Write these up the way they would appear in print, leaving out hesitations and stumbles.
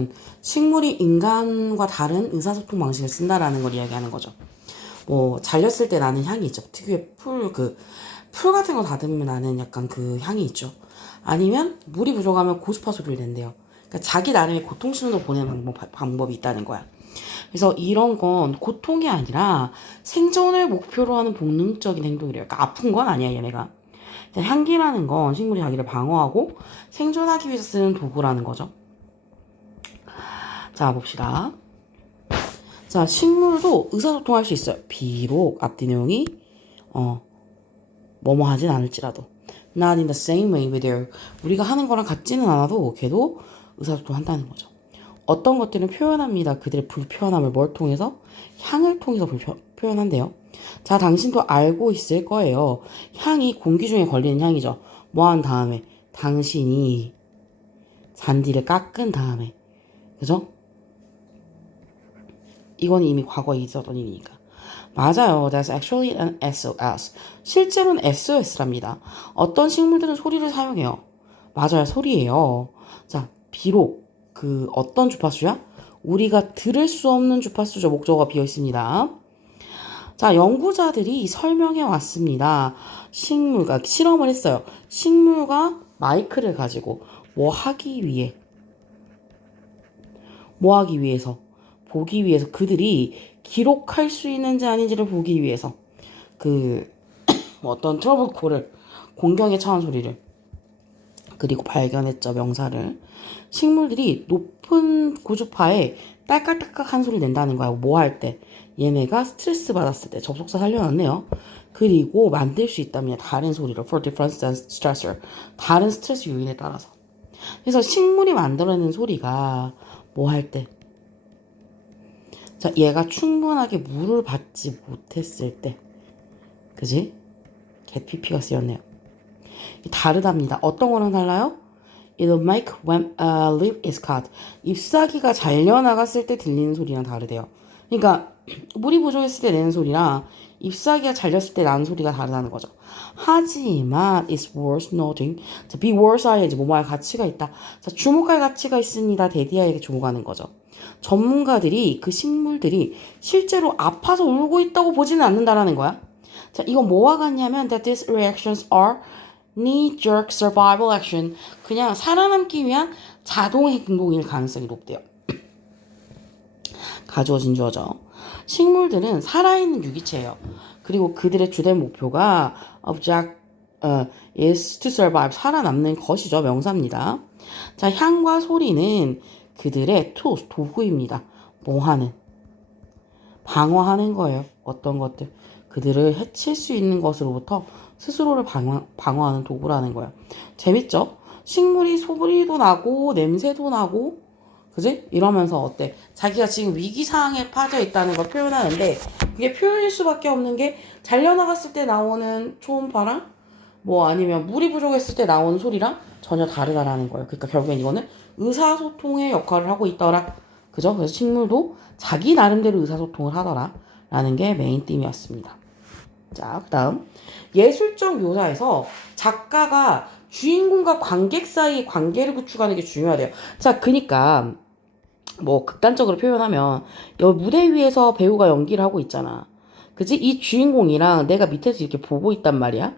이거는 식물이 인간과 다른 의사소통 방식을 쓴다라는 걸 이야기하는 거죠. 뭐 잘렸을 때 나는 향이 있죠. 특유의 풀 같은 거 다듬으면 나는 약간 그 향이 있죠. 아니면 물이 부족하면 고주파 소리를 낸대요. 그러니까 자기 나름의 고통 신호를 보내는 방법이 있다는 거야. 그래서 이런 건 고통이 아니라 생존을 목표로 하는 본능적인 행동이래요. 그러니까 아픈 건 아니야, 얘네가. 향기라는 건 식물이 자기를 방어하고 생존하기 위해서 쓰는 도구라는 거죠. 자, 봅시다. 자, 식물도 의사소통할 수 있어요. 비록 앞뒤 내용이 뭐뭐 하진 않을지라도. Not in the same way with you. 우리가 하는 거랑 같지는 않아도 걔도 의사소통 한다는 거죠. 어떤 것들은 표현합니다. 그들의 불편함을 뭘 통해서? 향을 통해서 표현한대요. 자, 당신도 알고 있을 거예요. 향이 공기 중에 걸리는 향이죠. 뭐 한 다음에? 당신이 잔디를 깎은 다음에. 그죠? 이건 이미 과거에 있었던 일이니까. 맞아요. That's actually an SOS. 실제로는 SOS랍니다. 어떤 식물들은 소리를 사용해요. 맞아요. 소리예요. 자, 비록 그 어떤 주파수야? 우리가 들을 수 없는 주파수죠. 목적어가 비어 있습니다. 자, 연구자들이 설명해 왔습니다. 식물과 실험을 했어요. 식물과 마이크를 가지고 뭐 하기 위해서 보기 위해서 그들이 기록할 수 있는지 아닌지를 보기 위해서 그 어떤 트러블콜을 공경에 처한 소리를 그리고 발견했죠. 명사를. 식물들이 높은 고주파에 딸깍딸깍한 소리를 낸다는 거야. 뭐 할 때? 얘네가 스트레스 받았을 때. 접속사 살려놨네요. 그리고 만들 수 있다면 다른 소리로 for different stressor. 다른 스트레스 요인에 따라서. 그래서 식물이 만들어내는 소리가 뭐 할 때? 자, 얘가 충분하게 물을 받지 못했을 때. 그지? 겟피피가 쓰였네요. 다르답니다. 어떤 거랑 달라요? It'll make when a lip is cut. ip사귀가 잘려나갔을 때 들리는 소리랑 다르대요. 그러니까 물이 부족했을 때 내는 소리랑 ip사귀가 잘렸을 때 나는 소리가 다르다는 거죠. 하지만 it's worth noting. 자, be worth ing 뭐뭐할 가치가 있다. 자, 주목할 가치가 있습니다. 대디아에게 주목하는 거죠. 전문가들이 그 식물들이 실제로 아파서 울고 있다고 보지는 않는다라는 거야. 자, 이건 뭐와 같냐면 that these reactions are knee-jerk survival action. 그냥 살아남기 위한 자동 행동일 가능성이 높대요. 가주어진 주어죠. 식물들은 살아있는 유기체예요. 그리고 그들의 주된 목표가 is to survive. 살아남는 것이죠. 명사입니다. 자, 향과 소리는 그들의 tools, 도구입니다. 뭐 하는? 방어하는 거예요. 어떤 것들? 그들을 해칠 수 있는 것으로부터 스스로를 방어하는 도구라는 거예요. 재밌죠? 식물이 소리도 나고 냄새도 나고 그지? 이러면서 어때? 자기가 지금 위기 상황에 빠져 있다는 걸 표현하는데 그게 표현일 수밖에 없는 게 잘려나갔을 때 나오는 초음파랑 뭐 아니면 물이 부족했을 때 나오는 소리랑 전혀 다르다라는 거예요. 그러니까 결국엔 이거는 의사소통의 역할을 하고 있더라. 그죠? 그래서 식물도 자기 나름대로 의사소통을 하더라. 라는 게 메인 띠이었습니다. 자, 그 다음. 예술적 묘사에서 작가가 주인공과 관객 사이의 관계를 구축하는 게 중요하대요. 자, 그니까, 뭐, 극단적으로 표현하면, 여기 무대 위에서 배우가 연기를 하고 있잖아. 그지? 이 주인공이랑 내가 밑에서 이렇게 보고 있단 말이야.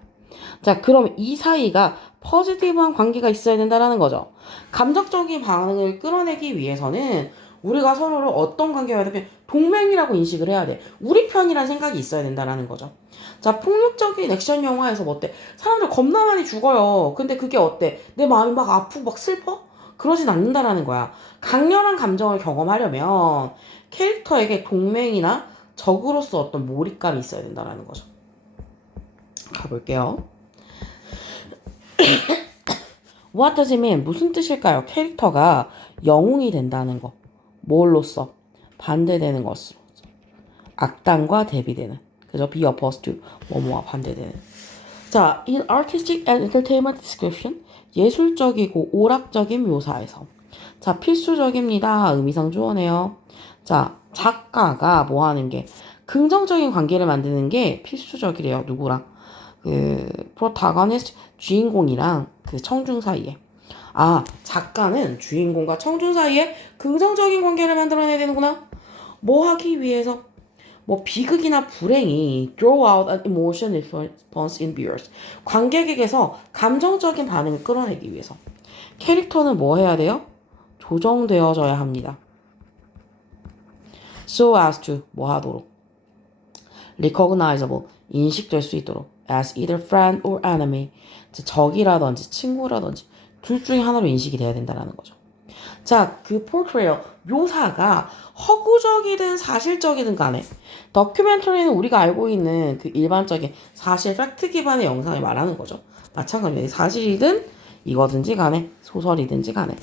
자, 그럼 이 사이가 포지티브한 관계가 있어야 된다는 거죠. 감정적인 반응을 끌어내기 위해서는 우리가 서로를 어떤 관계가 되면 동맹이라고 인식을 해야 돼. 우리 편이란 생각이 있어야 된다는 거죠. 자, 폭력적인 액션 영화에서 뭐 어때? 사람들 겁나 많이 죽어요. 근데 그게 어때? 내 마음이 막 아프고 막 슬퍼? 그러진 않는다라는 거야. 강렬한 감정을 경험하려면 캐릭터에게 동맹이나 적으로서 어떤 몰입감이 있어야 된다는 거죠. 가볼게요. What does it mean? 무슨 뜻일까요? 캐릭터가 영웅이 된다는 거. 뭘로써? 반대되는 것으로. 악당과 대비되는. 그죠? Be opposed to. 뭐뭐와 반대되는. 자, in artistic and entertainment description. 예술적이고 오락적인 묘사에서. 자, 필수적입니다. 의미상 주어네요. 자, 작가가 뭐 하는 게 긍정적인 관계를 만드는 게 필수적이래요. 누구랑? 그 프로타고니스트 주인공이랑 그 청중 사이에 아, 작가는 주인공과 청중 사이에 긍정적인 관계를 만들어내야 되는구나. 뭐 하기 위해서? 뭐 비극이나 불행이 draw out an emotion response in viewers. 관객에게서 감정적인 반응을 끌어내기 위해서. 캐릭터는 뭐 해야 돼요? 조정되어져야 합니다. So as to 뭐 하도록? recognizable 인식될 수 있도록 as either friend or enemy 적이라든지 친구라든지 둘 중에 하나로 인식이 돼야 된다는 거죠. 자, 그 portrayal 묘사가 허구적이든 사실적이든 간에 다큐멘터리는 우리가 알고 있는 그 일반적인 사실 팩트 기반의 영상을 말하는 거죠. 마찬가지로 사실이든 이거든지 간에 소설이든지 간에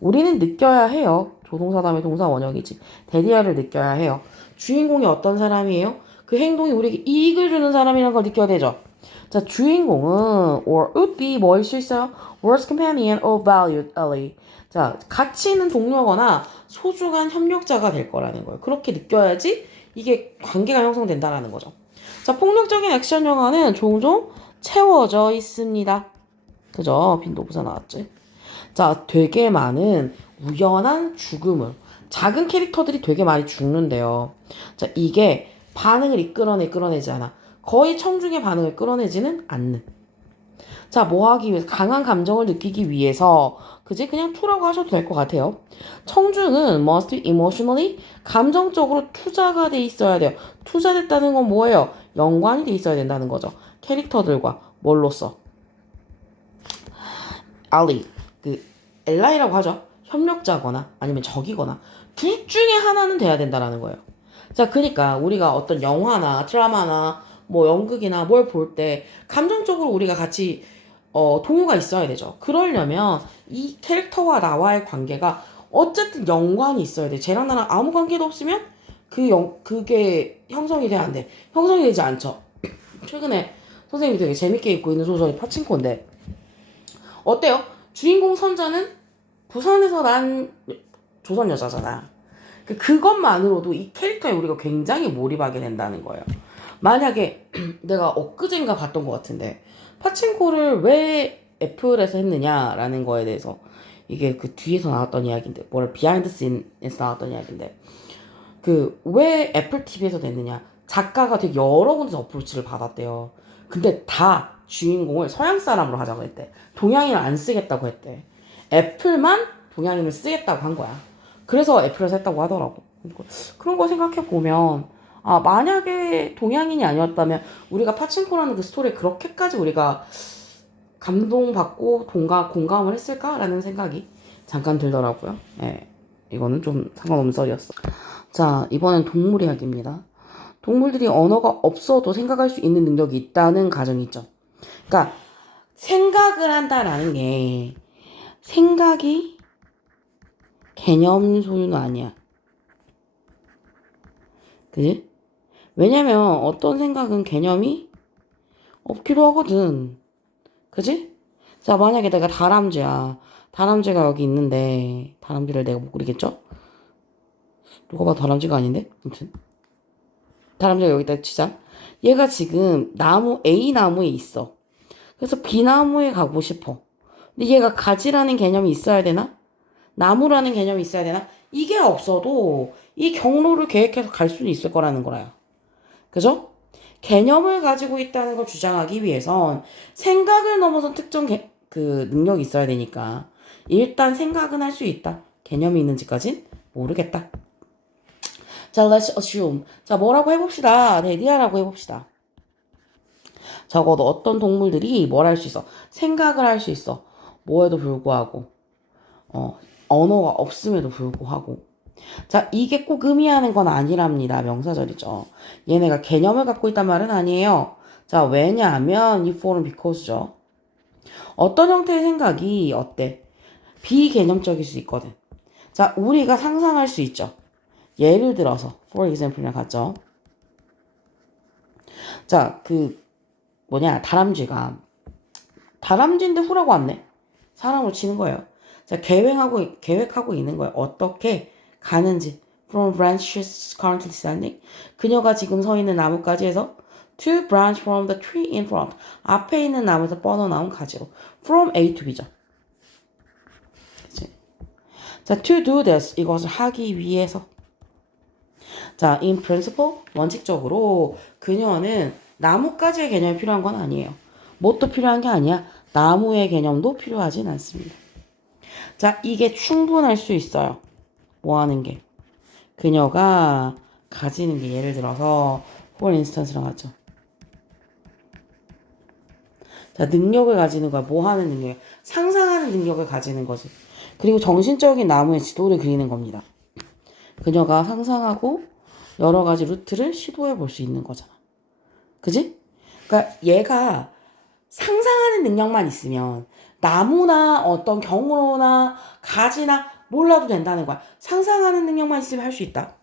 우리는 느껴야 해요. 조동사 다음에 동사 원형이지. 대디아를 느껴야 해요. 주인공이 어떤 사람이에요? 그 행동이 우리에게 이익을 주는 사람이라는 걸 느껴야 되죠. 자, 주인공은 or would be 뭐일 수 있어요? worst companion or valued ally. 자, 가치 있는 동료거나 소중한 협력자가 될 거라는 거예요. 그렇게 느껴야지 이게 관계가 형성된다라는 거죠. 자, 폭력적인 액션 영화는 종종 채워져 있습니다. 그죠? 빈도부사 나왔지. 자, 되게 많은 우연한 죽음을 작은 캐릭터들이 되게 많이 죽는데요. 자, 이게 반응을 이끌어내지 않아. 거의 청중의 반응을 끌어내지는 않는. 자, 뭐 하기 위해서? 강한 감정을 느끼기 위해서. 그지? 그냥 투라고 하셔도 될 것 같아요. 청중은 must be emotionally 감정적으로 투자가 돼 있어야 돼요. 투자됐다는 건 뭐예요? 연관이 돼 있어야 된다는 거죠. 캐릭터들과 뭘로써? 알리, 그 엘라이라고 하죠. 협력자거나 아니면 적이거나 둘 중에 하나는 돼야 된다라는 거예요. 자, 그러니까 우리가 어떤 영화나 드라마나 뭐 연극이나 뭘 볼 때 감정적으로 우리가 같이 동요가 있어야 되죠. 그러려면 이 캐릭터와 나와의 관계가 어쨌든 연관이 있어야 돼. 쟤랑 나랑 아무 관계도 없으면 그게 형성이 돼야 안 돼. 형성이 되지 않죠. 최근에 선생님이 되게 재밌게 읽고 있는 소설이 파친코인데 어때요? 주인공 선자는 부산에서 난 조선 여자잖아. 그것만으로도 이 캐릭터에 우리가 굉장히 몰입하게 된다는 거예요. 만약에 내가 엊그젠가 봤던 것 같은데 파친코를 왜 애플에서 했느냐라는 거에 대해서 이게 그 뒤에서 나왔던 이야기인데 뭐라 비하인드 씬에서 나왔던 이야기인데 그 왜 애플 TV에서 냈느냐 작가가 되게 여러 군데서 어프로치를 받았대요. 근데 다 주인공을 서양 사람으로 하자고 했대. 동양인을 안 쓰겠다고 했대. 애플만 동양인을 쓰겠다고 한 거야. 그래서 애플에서 했다고 하더라고. 그런 거 생각해 보면 아, 만약에 동양인이 아니었다면 우리가 파친코라는 그 스토리에 그렇게까지 우리가 감동받고 공감을 했을까라는 생각이 잠깐 들더라고요. 네, 이거는 좀 상관없는 썰이었어. 자, 이번엔 동물 이야기입니다. 동물들이 언어가 없어도 생각할 수 있는 능력이 있다는 가정이 있죠. 그러니까 생각을 한다라는 게 생각이 개념 소유는 아니야. 그지? 왜냐면 어떤 생각은 개념이 없기도 하거든. 그지? 자, 만약에 내가 다람쥐야. 다람쥐가 여기 있는데 다람쥐를 내가 못 그리겠죠? 누가 봐도 다람쥐가 아닌데? 아무튼 다람쥐가 여기다 치자. 얘가 지금 나무 A 나무에 있어. 그래서 B 나무에 가고 싶어. 근데 얘가 가지라는 개념이 있어야 되나? 나무라는 개념이 있어야 되나? 이게 없어도 이 경로를 계획해서 갈 수는 있을 거라는 거라요. 그죠? 개념을 가지고 있다는 걸 주장하기 위해선 생각을 넘어선 특정 그 능력이 있어야 되니까 일단 생각은 할 수 있다. 개념이 있는지까진 모르겠다. 자, let's assume. 자, 뭐라고 해봅시다. 데디아라고 해봅시다. 적어도 어떤 동물들이 뭘 할 수 있어? 생각을 할 수 있어. 뭐에도 불구하고 언어가 없음에도 불구하고 자, 이게 꼭 의미하는 건 아니랍니다. 명사절이죠. 얘네가 개념을 갖고 있단 말은 아니에요. 자, 왜냐하면 이 for은 because죠. 어떤 형태의 생각이 어때? 비개념적일 수 있거든. 자, 우리가 상상할 수 있죠. 예를 들어서 for example이랑 같죠. 자, 다람쥐인데 후라고 왔네. 사람으로 치는 거예요. 자, 계획하고 있는 거예요. 어떻게 가는지. From branches currently standing. 그녀가 지금 서 있는 나무까지에서 to branch from the tree in front. 앞에 있는 나무에서 뻗어나온 가지로. From A to B죠. 자, to do this. 이것을 하기 위해서. 자, in principle. 원칙적으로 그녀는 나뭇가지의 개념이 필요한 건 아니에요. 뭣도 필요한 게 아니야. 나무의 개념도 필요하진 않습니다. 자, 이게 충분할 수 있어요. 뭐 하는 게? 그녀가 가지는 게 예를 들어서 for instance랑 하죠. 자, 능력을 가지는 거야. 뭐 하는 능력? 상상하는 능력을 가지는 거지. 그리고 정신적인 나무의 지도를 그리는 겁니다. 그녀가 상상하고 여러 가지 루트를 시도해 볼 수 있는 거잖아. 그지? 그러니까 얘가 상상하는 능력만 있으면 나무나 어떤 경우나 가지나 몰라도 된다는 거야. 상상하는 능력만 있으면 할 수 있다.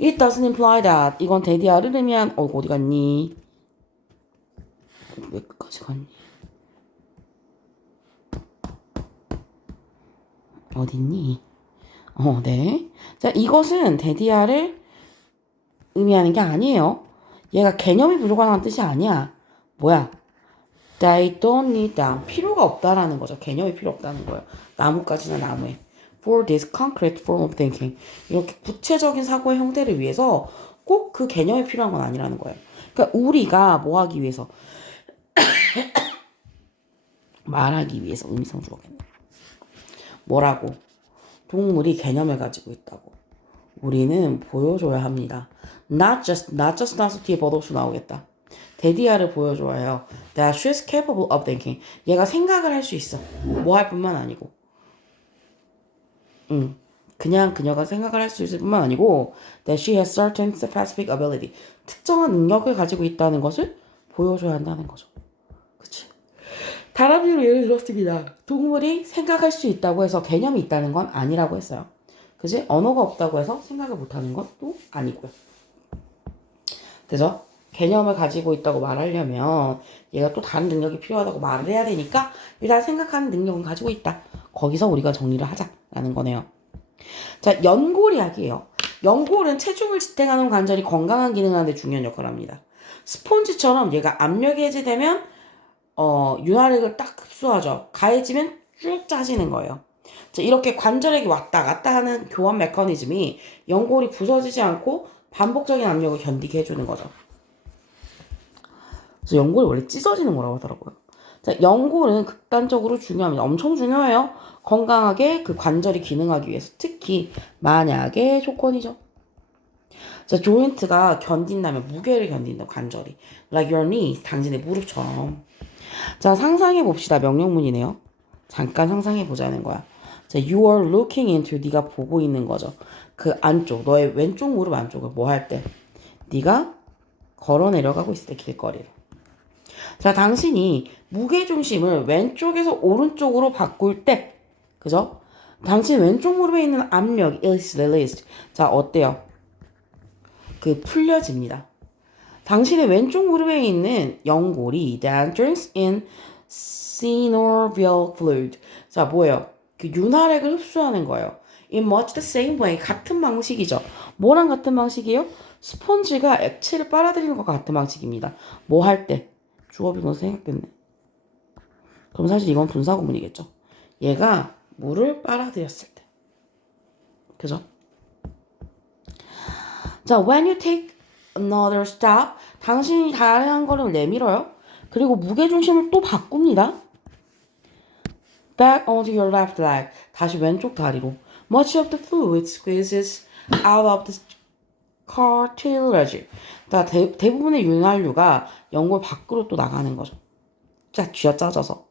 It doesn't imply that. 이건 대디아를 의미한 어디 갔니? 왜 끝까지 갔니? 어딨니? 네. 자, 이것은 데디아를 의미하는 게 아니에요. 얘가 개념이 부족하다는 뜻이 아니야. 뭐야? They don't need them. 필요가 없다라는 거죠. 개념이 필요 없다는 거예요. 나무까지나 나무에. For this concrete form of thinking. 이렇게 구체적인 사고의 형태를 위해서 꼭 그 개념이 필요한 건 아니라는 거예요. 그러니까 우리가 뭐 하기 위해서? 말하기 위해서 의미상 주어겠네. 뭐라고? 동물이 개념을 가지고 있다고. 우리는 보여줘야 합니다. Not just not 뒤에 버독수 나오겠다. 데디아를 보여줘야 해요. That she's capable of thinking. 얘가 생각을 할 수 있어. 뭐 할 뿐만 아니고. 그냥 그녀가 생각을 할 수 있을 뿐만 아니고 that she has certain specific ability. 특정한 능력을 가지고 있다는 것을 보여줘야 한다는 거죠. 그치? 다람쥐로 예를 들었습니다. 동물이 생각할 수 있다고 해서 개념이 있다는 건 아니라고 했어요. 그지? 언어가 없다고 해서 생각을 못하는 것도 아니고요. 그래서 개념을 가지고 있다고 말하려면 얘가 또 다른 능력이 필요하다고 말을 해야 되니까 일단 생각하는 능력은 가지고 있다. 거기서 우리가 정리를 하자라는 거네요. 자, 연골이야기예요. 연골은 체중을 지탱하는 관절이 건강한 기능을 하는 데 중요한 역할을 합니다. 스폰지처럼 얘가 압력이 해제되면 윤활액을 딱 흡수하죠. 가해지면 쭉 짜지는 거예요. 자, 이렇게 관절액이 왔다 갔다 하는 교환 메커니즘이 연골이 부서지지 않고 반복적인 압력을 견디게 해주는 거죠. 그래서 연골이 원래 찢어지는 거라고 하더라고요. 자, 연골은 극단적으로 중요합니다. 엄청 중요해요. 건강하게 그 관절이 기능하기 위해서. 특히 만약의 조건이죠. 자, 조인트가 견딘다면 무게를 견딘다 관절이. Like your knee, 당신의 무릎처럼. 자, 상상해 봅시다. 명령문이네요. 잠깐 상상해 보자는 거야. 자, you are looking into. 네가 보고 있는 거죠. 그 안쪽, 너의 왼쪽 무릎 안쪽을 뭐 할 때? 네가 걸어 내려가고 있을 때 길거리를. 자, 당신이 무게중심을 왼쪽에서 오른쪽으로 바꿀 때, 그죠? 당신 왼쪽 무릎에 있는 압력 is released. 자, 어때요? 그 풀려집니다. 당신의 왼쪽 무릎에 있는 연골이 that drinks in synovial fluid. 자, 뭐예요? 그 윤활액을 흡수하는 거예요. In much the same way. 같은 방식이죠. 뭐랑 같은 방식이에요? 스폰지가 액체를 빨아들이는 것과 같은 방식입니다. 뭐 할 때? 주어 비동사 생각했네. 그럼 사실 이건 분사구문이겠죠. 얘가 물을 빨아들였을 때. 그죠? 자, when you take another step, 당신이 다른 걸음을 내밀어요. 그리고 무게중심을 또 바꿉니다. Back onto your left leg. 다시 왼쪽 다리로. Much of the fluid squeezes out of the cartilage. 대부분의 윤활유가 연골 밖으로 또 나가는 거죠. 자, 쥐어 짜져서.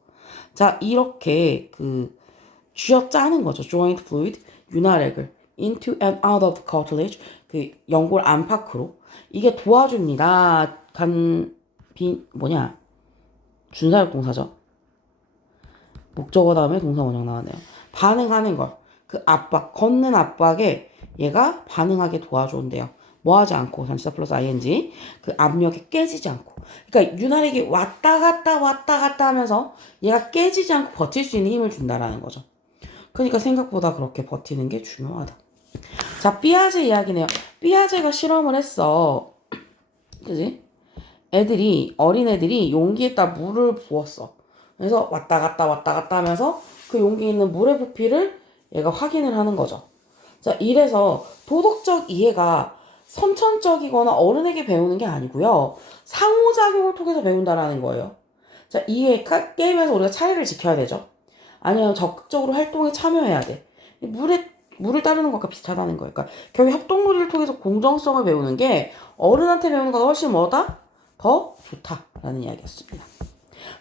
자, 이렇게 쥐어 짜는 거죠. joint fluid, 윤활액을 into and out of the cartilage, 그 연골 안팎으로. 이게 도와줍니다. 준사역 동사죠. 목적어 다음에 동사 원형 나왔네요. 반응하는 걸. 그 압박, 걷는 압박에 얘가 반응하게 도와준대요. 뭐 하지 않고, 전치사 플러스 ing. 그 압력이 깨지지 않고. 그러니까 윤활액이 왔다 갔다 하면서 얘가 깨지지 않고 버틸 수 있는 힘을 준다라는 거죠. 그러니까 생각보다 그렇게 버티는 게 중요하다. 자, 삐아제 이야기네요. 삐아제가 실험을 했어. 그지? 어린애들이 용기에다 물을 부었어. 그래서 왔다 갔다 하면서 그 용기에 있는 물의 부피를 얘가 확인을 하는 거죠. 자, 이래서 도덕적 이해가 선천적이거나 어른에게 배우는 게 아니고요. 상호작용을 통해서 배운다라는 거예요. 자, 이게 게임에서 우리가 차이를 지켜야 되죠. 아니면 적극적으로 활동에 참여해야 돼. 물을 따르는 것과 비슷하다는 거예요. 그러니까 결국 협동놀이를 통해서 공정성을 배우는 게 어른한테 배우는 것보다 훨씬 뭐다? 더 좋다라는 이야기였습니다.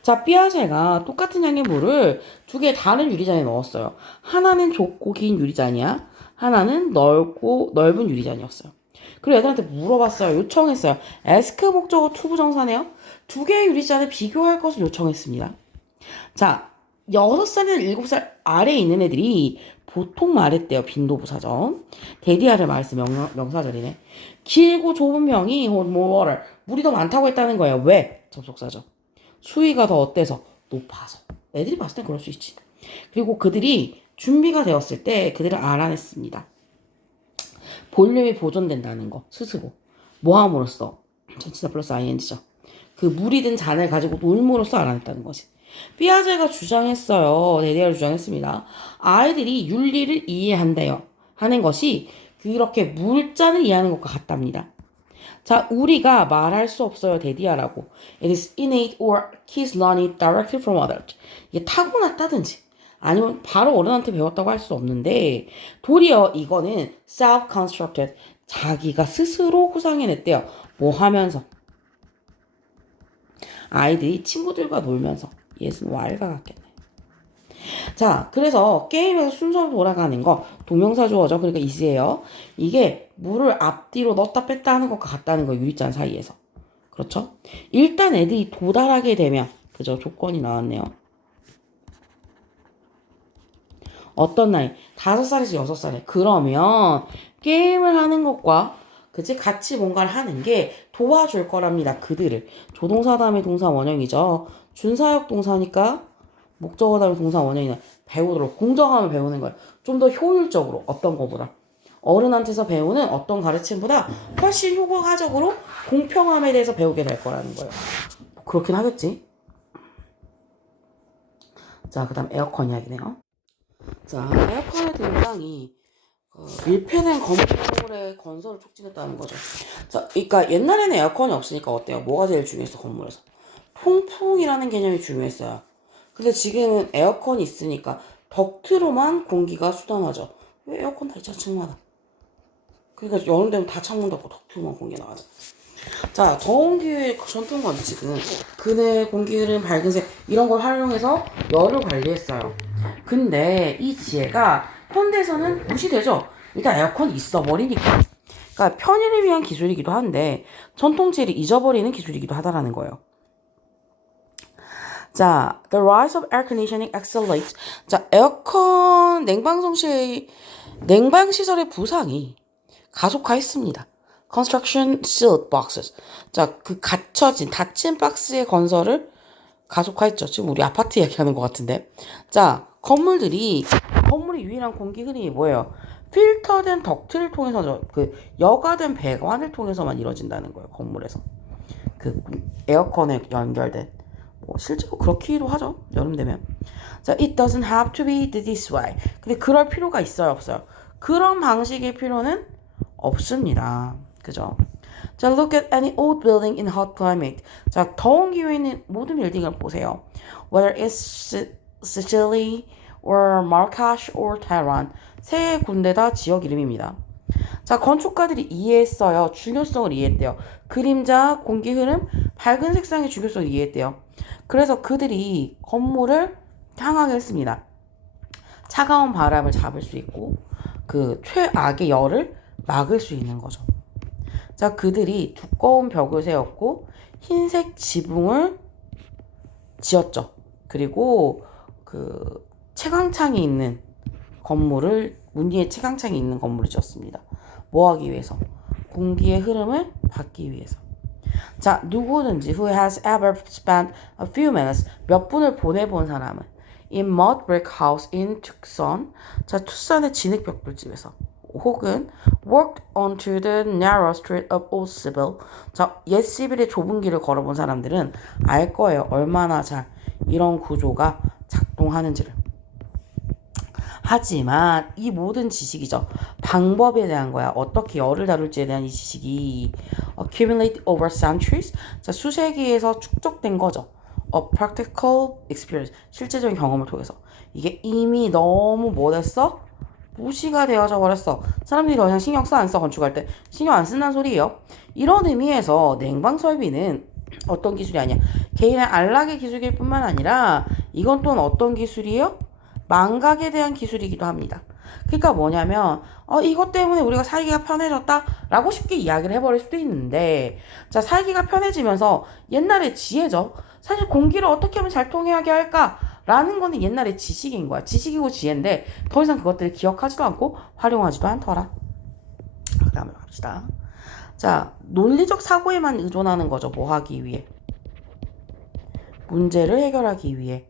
자, 삐아제가 똑같은 양의 물을 두 개의 다른 유리잔에 넣었어요. 하나는 좁고 긴 유리잔이야. 하나는 넓은 유리잔이었어요. 그리고 애들한테 물어봤어요. 요청했어요. 에스크 목적어 투 부정사네요. 두 개의 유리잔을 비교할 것을 요청했습니다. 자, 6살이나 7살 아래에 있는 애들이 보통 말했대요. 빈도부사죠. 데디아를 말했어. 명사절이네. 길고 좁은 명이 물이 더 많다고 했다는 거예요. 왜? 접속사죠. 수위가 더 어때서? 높아서. 애들이 봤을 땐 그럴 수 있지. 그리고 그들이 준비가 되었을 때 그들은 알아냈습니다. 볼륨이 보존된다는 거 스스로. 모함으로써 전치사 플러스 ing죠. 그 물이 든 잔을 가지고 놀므로써 알아냈다는 거지. 삐아제가 주장했어요. 데디아를 주장했습니다. 아이들이 윤리를 이해한대요. 하는 것이 그렇게 물잔을 이해하는 것과 같답니다. 자, 우리가 말할 수 없어요. 데디아라고. It is innate or kids learn it directly from others. 이게 타고났다든지 아니면 바로 어른한테 배웠다고 할 수 없는데 도리어 이거는 self-constructed. 자기가 스스로 구상해냈대요. 뭐 하면서? 아이들이 친구들과 놀면서. 예스는 Y가 같겠네. 자, 그래서 게임에서 순서로 돌아가는 거 동명사 주어죠. 그러니까 is예요. 이게 물을 앞뒤로 넣었다 뺐다 하는 것과 같다는 거 유리잔 사이에서. 그렇죠? 일단 애들이 도달하게 되면 그죠? 조건이 나왔네요. 어떤 나이? 5살에서 6살에. 그러면 게임을 하는 것과 그치? 같이 뭔가를 하는 게 도와줄 거랍니다. 그들을. 조동사 다음에 동사 원형이죠. 준사역 동사니까 목적어 다음에 동사 원형이나 배우도록 공정함을 배우는 거예요. 좀 더 효율적으로 어떤 거보다. 어른한테서 배우는 어떤 가르침보다 훨씬 효과적으로 공평함에 대해서 배우게 될 거라는 거예요. 그렇긴 하겠지. 자, 그 다음 에어컨 이야기네요. 자, 에어컨의 등장이 밀폐된 건물의 건설을 촉진했다는 거죠. 자, 그러니까 옛날에는 에어컨이 없으니까 어때요? 뭐가 제일 중요했어, 건물에서? 통풍이라는 개념이 중요했어요. 근데 지금은 에어컨이 있으니까 덕트로만 공기가 수단하죠. 왜 에어컨 다 있잖아, 층마다. 그러니까 여름 되면 다 창문 닫고 덕트로만 공기가 나가죠. 자, 더운 기후의 전통관 지금 그네 공기 흐름 밝은색 이런 걸 활용해서 열을 관리했어요. 근데 이 지혜가 현대에서는 무시되죠. 일단 에어컨이 있어버리니까. 그러니까 편의를 위한 기술이기도 한데 전통체를 잊어버리는 기술이기도 하다라는 거예요. 자, the rise of air conditioning accelerates. 자, 에어컨 냉방 시설의 부상이 가속화했습니다. construction sealed boxes. 자, 그 닫힌 박스의 건설을 가속화했죠. 지금 우리 아파트 얘기하는 것 같은데. 자, 건물의 유일한 공기 흐름이 뭐예요? 필터된 덕트를 통해서 그 여과된 배관을 통해서만 이루어진다는 거예요. 건물에서. 그 에어컨에 연결된. 실제로 그렇기도 하죠. 여름 되면. 자, it doesn't have to be this way. 근데 그럴 필요가 있어요, 없어요? 그런 방식의 필요는 없습니다. 그죠? 자, look at any old building in hot climate. 자, 더운 기후에 있는 모든 빌딩을 보세요. Whether it's Sicily or Marrakesh or Tehran. 세 군데 다 지역 이름입니다. 자, 건축가들이 이해했어요. 중요성을 이해했대요. 그림자, 공기 흐름, 밝은 색상의 중요성을 이해했대요. 그래서 그들이 건물을 향하게 했습니다. 차가운 바람을 잡을 수 있고 그 최악의 열을 막을 수 있는 거죠. 자, 그들이 두꺼운 벽을 세웠고 흰색 지붕을 지었죠. 그리고 그 채광창이 있는 건물을 문 위에 채광창이 있는 건물을 지었습니다. 뭐 하기 위해서? 공기의 흐름을 받기 위해서. 자, 누구든지 who has ever spent a few minutes 몇 분을 보내본 사람은 in mud brick house in Tucson. 자, 투싼의 진흙벽돌집에서 혹은 walked onto the narrow street of Old Sibyl. 자, 옛 시빌의 좁은 길을 걸어본 사람들은 알 거예요. 얼마나 잘 이런 구조가 작동하는지를. 하지만 이 모든 지식이죠. 방법에 대한 거야. 어떻게 열을 다룰지에 대한 이 지식이 accumulate over centuries. 자, 수세기에서 축적된 거죠. A practical experience. 실제적인 경험을 통해서. 이게 이미 너무 뭐 됐어? 무시가 되어져 버렸어. 사람들이 더 이상 신경 써 안 써 건축할 때 신경 안 쓴다는 소리예요. 이런 의미에서 냉방 설비는 어떤 기술이 아니야. 개인의 안락의 기술일 뿐만 아니라 이건 또한 어떤 기술이에요? 망각에 대한 기술이기도 합니다. 그러니까 뭐냐면 이것 때문에 우리가 살기가 편해졌다 라고 쉽게 이야기를 해버릴 수도 있는데 자 살기가 편해지면서 옛날의 지혜죠. 사실 공기를 어떻게 하면 잘 통하게 할까? 라는 거는 옛날의 지식인 거야. 지식이고 지혜인데 더 이상 그것들을 기억하지도 않고 활용하지도 않더라. 그 다음에 갑시다. 자, 논리적 사고에만 의존하는 거죠. 뭐 하기 위해? 문제를 해결하기 위해.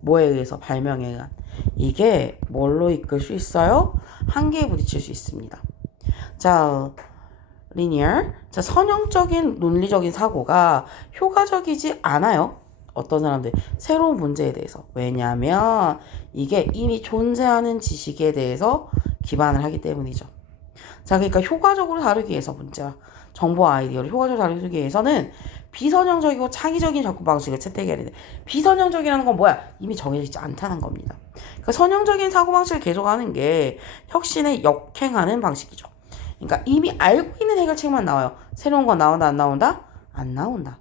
뭐에 의해서? 발명에 의한. 이게 뭘로 이끌 수 있어요? 한계에 부딪힐 수 있습니다. 자, linear. 자, 선형적인 논리적인 사고가 효과적이지 않아요. 어떤 사람들 새로운 문제에 대해서. 왜냐하면 이게 이미 존재하는 지식에 대해서 기반을 하기 때문이죠. 자, 그러니까 효과적으로 다루기 위해서 문제와 정보 아이디어를 효과적으로 다루기 위해서는 비선형적이고 창의적인 접근 방식을 채택해야 되는데 비선형적이라는 건 뭐야? 이미 정해지지 않다는 겁니다. 그러니까 선형적인 사고방식을 계속하는 게 혁신에 역행하는 방식이죠. 그러니까 이미 알고 있는 해결책만 나와요. 새로운 건 나온다 안 나온다? 안 나온다.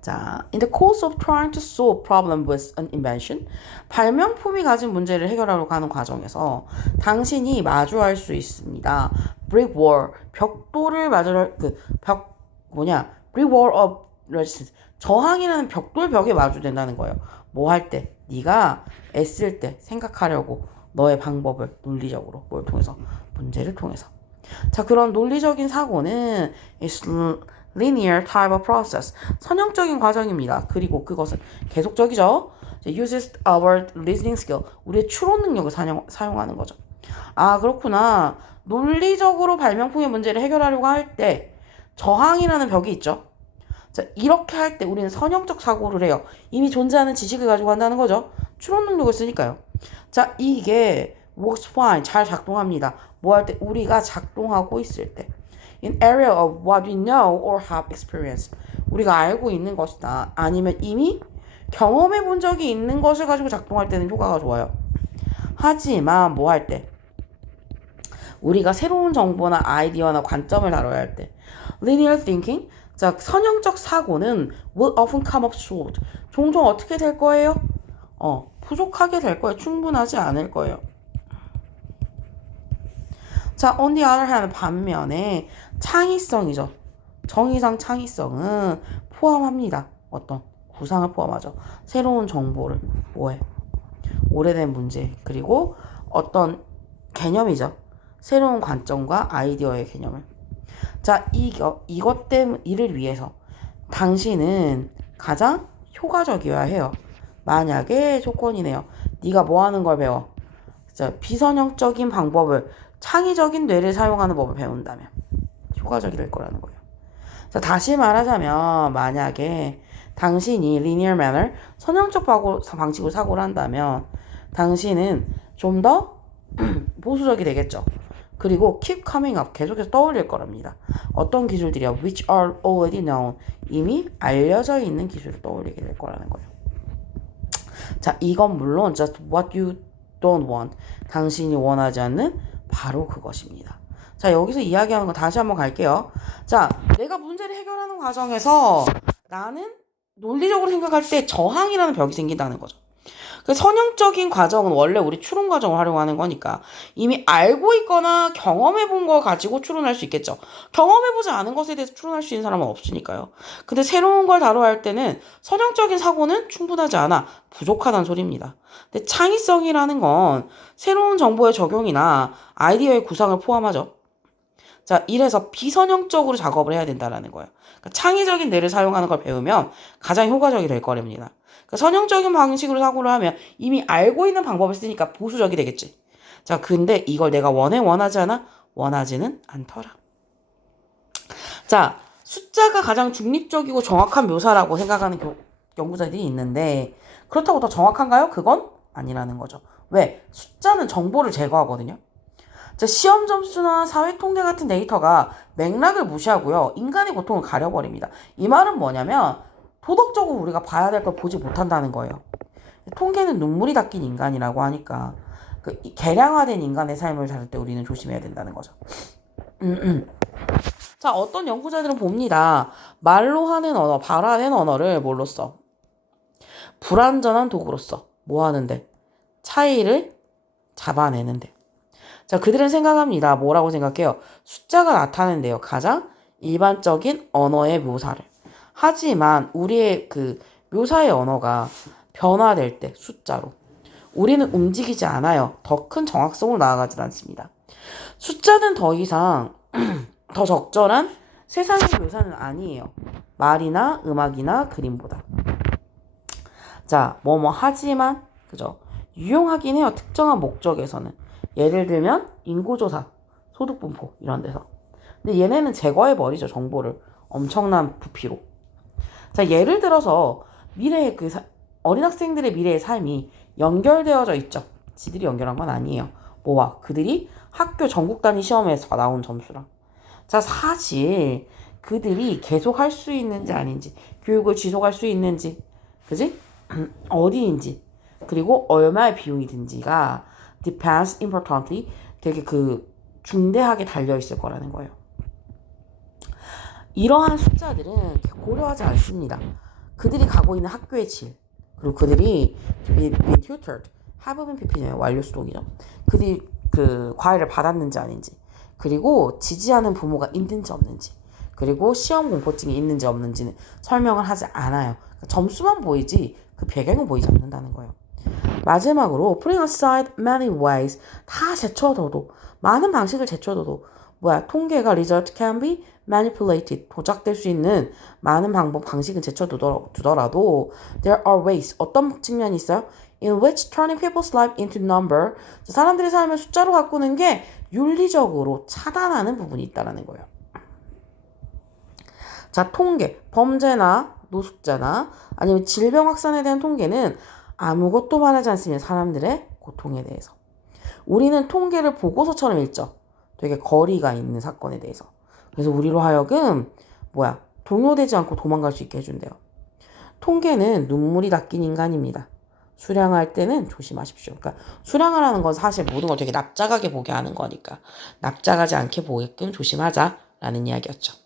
자, in the course of trying to solve problem with an invention, 발명품이 가진 문제를 해결하러 가는 과정에서 당신이 마주할 수 있습니다. brick wall, 벽돌을 brick wall of resistance, 저항이라는 벽돌 벽에 마주된다는 거예요. 뭐 할 때? 네가 애쓸 때 생각하려고 너의 방법을 논리적으로 뭘 통해서? 문제를 통해서. 자, 그런 논리적인 사고는 linear type of process. 선형적인 과정입니다. 그리고 그것은 계속적이죠. uses our reasoning skill. 우리의 추론 능력을 사용하는 거죠. 아, 그렇구나. 논리적으로 발명품의 문제를 해결하려고 할 때 저항이라는 벽이 있죠. 자, 이렇게 할 때 우리는 선형적 사고를 해요. 이미 존재하는 지식을 가지고 한다는 거죠. 추론 능력을 쓰니까요. 자, 이게 works fine. 잘 작동합니다. 뭐 할 때? 우리가 작동하고 있을 때. In area of what we know or have experienced. 우리가 알고 있는 것이다. 아니면 이미 경험해 본 적이 있는 것을 가지고 작동할 때는 효과가 좋아요. 하지만 뭐 할 때? 우리가 새로운 정보나 아이디어나 관점을 다뤄야 할 때. Linear thinking. 자, 선형적 사고는 will often come up short. 종종 어떻게 될 거예요? 부족하게 될 거예요. 충분하지 않을 거예요. 자, on the other hand, 반면에 창의성이죠. 정의상 창의성은 포함합니다. 어떤? 구상을 포함하죠. 새로운 정보를 뭐해? 오래된 문제 그리고 어떤 개념이죠. 새로운 관점과 아이디어의 개념을. 자, 이것 때문에 이를 위해서 당신은 가장 효과적이어야 해요. 만약에 조건이네요. 네가 뭐 하는 걸 배워? 자, 비선형적인 방법을 창의적인 뇌를 사용하는 법을 배운다면 효과적이 될 거라는 거예요. 자, 다시 말하자면 만약에 당신이 linear manner, 선형적 방식으로 사고를 한다면 당신은 좀 더 보수적이 되겠죠. 그리고 keep coming up, 계속해서 떠올릴 거랍니다. 어떤 기술들이요? which are already known, 이미 알려져 있는 기술을 떠올리게 될 거라는 거예요. 자, 이건 물론 just what you don't want, 당신이 원하지 않는 바로 그것입니다. 자, 여기서 이야기하는 거 다시 한번 갈게요. 자, 내가 문제를 해결하는 과정에서 나는 논리적으로 생각할 때 저항이라는 벽이 생긴다는 거죠. 그 선형적인 과정은 원래 우리 추론 과정을 활용하는 거니까 이미 알고 있거나 경험해 본 걸 가지고 추론할 수 있겠죠. 경험해 보지 않은 것에 대해서 추론할 수 있는 사람은 없으니까요. 근데 새로운 걸 다뤄야 할 때는 선형적인 사고는 충분하지 않아. 부족하다는 소리입니다. 근데 창의성이라는 건 새로운 정보의 적용이나 아이디어의 구상을 포함하죠. 자, 이래서 비선형적으로 작업을 해야 된다는 거예요. 그러니까 창의적인 뇌를 사용하는 걸 배우면 가장 효과적이 될 거랍니다. 그러니까 선형적인 방식으로 사고를 하면 이미 알고 있는 방법을 쓰니까 보수적이 되겠지. 자, 근데 이걸 내가 원하지 않아? 원하지는 않더라. 자, 숫자가 가장 중립적이고 정확한 묘사라고 생각하는 연구자들이 있는데 그렇다고 더 정확한가요? 그건 아니라는 거죠. 왜? 숫자는 정보를 제거하거든요. 자, 시험 점수나 사회 통계 같은 데이터가 맥락을 무시하고요. 인간의 고통을 가려버립니다. 이 말은 뭐냐면 도덕적으로 우리가 봐야 될 걸 보지 못한다는 거예요. 통계는 눈물이 닦인 인간이라고 하니까 그 개량화된 인간의 삶을 살 때 우리는 조심해야 된다는 거죠. 자, 어떤 연구자들은 봅니다. 말로 하는 언어, 발화된 언어를 뭘로 써? 불완전한 도구로 써. 뭐 하는데? 차이를 잡아내는데. 자, 그들은 생각합니다. 뭐라고 생각해요? 숫자가 나타낸대요. 가장 일반적인 언어의 묘사를. 하지만 우리의 그 묘사의 언어가 변화될 때 숫자로. 우리는 움직이지 않아요. 더 큰 정확성으로 나아가진 않습니다. 숫자는 더 이상 더 적절한 세상의 묘사는 아니에요. 말이나 음악이나 그림보다. 자, 하지만, 그죠? 유용하긴 해요. 특정한 목적에서는. 예를 들면, 인구조사, 소득분포, 이런 데서. 근데 얘네는 제거해버리죠, 정보를. 엄청난 부피로. 자, 예를 들어서, 미래의 어린 학생들의 미래의 삶이 연결되어져 있죠. 지들이 연결한 건 아니에요. 뭐와? 그들이 학교 전국 단위 시험에서 나온 점수랑. 자, 사실, 그들이 계속 할 수 있는지 아닌지, 교육을 지속할 수 있는지, 그지? 어디인지, 그리고 얼마의 비용이 든지가 depends importantly 되게 중대하게 달려있을 거라는 거예요. 이러한 숫자들은 고려하지 않습니다. 그들이 가고 있는 학교의 질, 그리고 그들이 be tutored, have been pp잖아요. 완료 수동이죠. 그들이 과외를 받았는지 아닌지, 그리고 지지하는 부모가 있는지 없는지, 그리고 시험 공포증이 있는지 없는지는 설명을 하지 않아요. 점수만 보이지 그 배경은 보이지 않는다는 거예요. 마지막으로 putting aside many ways 다 제쳐둬도 많은 방식을 제쳐둬도 통계가 result can be manipulated 조작될 수 있는 많은 방식은 제쳐두더라도 there are ways 어떤 측면이 있어요? in which turning people's life into number 사람들의 삶을 숫자로 바꾸는 게 윤리적으로 차단하는 부분이 있다는 거예요. 자, 통계, 범죄나 노숙자나 아니면 질병 확산에 대한 통계는 아무것도 말하지 않습니다. 사람들의 고통에 대해서. 우리는 통계를 보고서처럼 읽죠. 되게 거리가 있는 사건에 대해서. 그래서 우리로 하여금 동요되지 않고 도망갈 수 있게 해준대요. 통계는 눈물이 닦인 인간입니다. 수량할 때는 조심하십시오. 그러니까 수량을 하는 건 사실 모든 걸 되게 납작하게 보게 하는 거니까 납작하지 않게 보게끔 조심하자라는 이야기였죠.